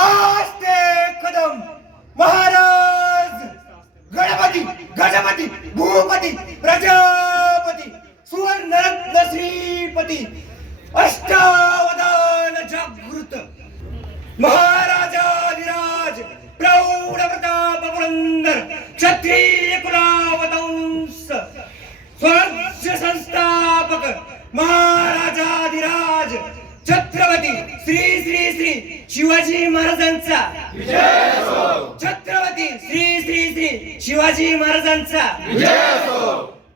आस्ते कदम महाराज गणपती गजपती भूपती प्रजापती सुवर्णरत्न श्रीपती अष्टावधान जागृत महाराजाधिराज प्रौढ प्रताप पुरंदर क्षत्रिय कुलावतंस स्वराज्य संस्थापक महाराजाधिराज छत्रपती श्री श्री श्री शिवाजी महाराजांचा विजय असो. छत्रपती श्री श्री श्री शिवाजी महाराजांचा विजय असो.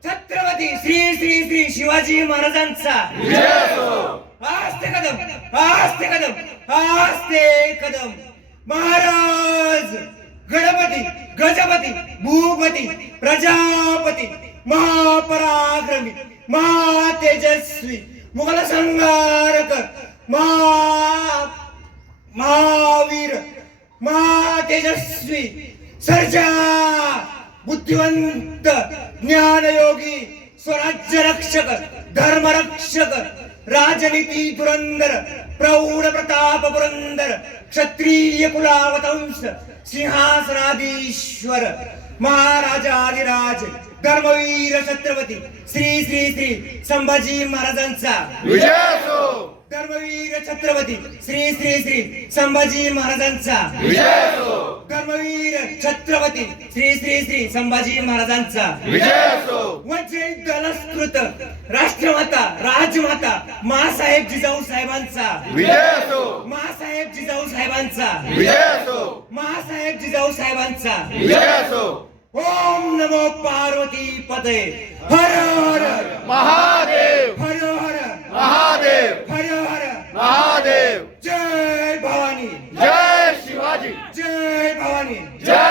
छत्रपती श्री श्री श्री शिवाजी महाराजांचा विजय असो. आस्ते कदम आस्ते कदम आस्ते कदम महाराज गणपती गजपती भूपती प्रजापती महापराक्रमी महातेजस्वी मुघल संहारक महावीर महातेजस्वी सर्जा बुद्धिवंत ज्ञानयोगी स्वराज्य रक्षक धर्मरक्षक राजनीती पुरंदर प्रौढ प्रताप पुरंदर क्षत्रिय कुलावतंस सिंहासनाधीश्वर महाराजाधिराज धर्मवीर छत्रपती श्री श्री श्री संभाजी महाराजांचा विजय असो. धर्मवीर छत्रपती श्री श्री श्री संभाजी महाराजांचा विजय असो. धर्मवीर छत्रपती श्री श्री श्री संभाजी महाराजांचा विजय असो. वज्रयुद्ध अलंकृत राष्ट्रमाता राजमाता मासाहेब जिजाऊ साहेबांचा विजय असो. मासाहेब जिजाऊ साहेबांचा विजय असो. मासाहेब जिजाऊ साहेबांचा विजय असो. ओम नमो पार्वती पते हर हर महादेव हर हर महादेव हर हर महादेव. जय भवानी जय शिवाजी जय भवानी जय